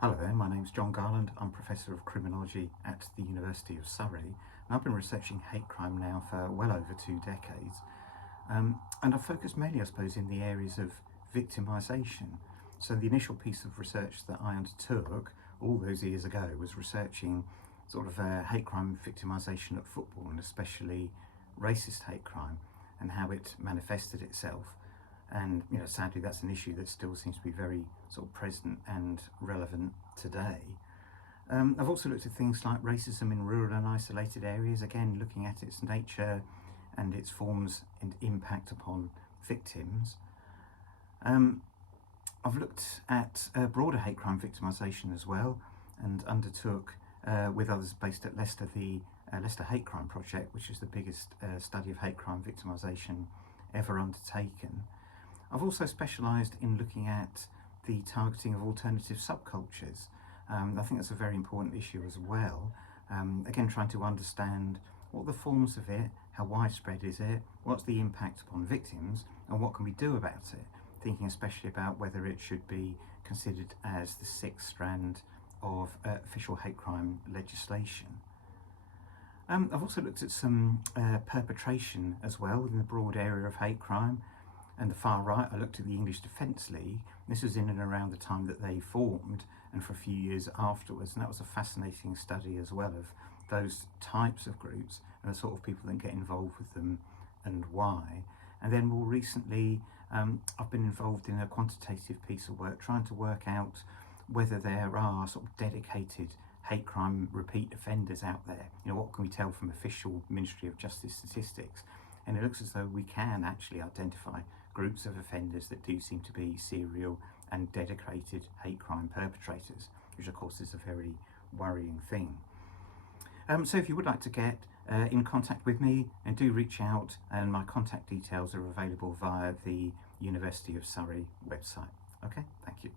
Hello there, my name's Jon Garland. I'm Professor of Criminology at the University of Surrey, and I've been researching hate crime now for well over 2 decades. And I've focused mainly, I suppose, in the areas of victimisation. So the initial piece of research that I undertook all those years ago was researching sort of hate crime victimisation at football, and especially racist hate crime, and how it manifested itself. And sadly, that's an issue that still seems to be very sort of present and relevant today. I've also looked at things like racism in rural and isolated areas, again looking at its nature and its forms and impact upon victims. I've looked at broader hate crime victimisation as well, and undertook with others based at Leicester the Leicester Hate Crime Project, which is the biggest study of hate crime victimisation ever undertaken. I've also specialised in looking at the targeting of alternative subcultures. I think that's a very important issue as well. Again, trying to understand what are the forms of it, how widespread is it, what's the impact upon victims, and what can we do about it, thinking especially about whether it should be considered as the sixth strand of official hate crime legislation. I've also looked at some perpetration as well in the broad area of hate crime. And the far right, I looked at the English Defence League. This was in and around the time that they formed and for a few years afterwards, and that was a fascinating study as well of those types of groups and the sort of people that get involved with them and why. And then more recently, I've been involved in a quantitative piece of work trying to work out whether there are sort of dedicated hate crime repeat offenders out there. What can we tell from official Ministry of Justice statistics? And it looks as though we can actually identify groups of offenders that do seem to be serial and dedicated hate crime perpetrators, which of course is a very worrying thing. So if you would like to get in contact with me, and do reach out, and my contact details are available via the University of Surrey website. Okay, thank you.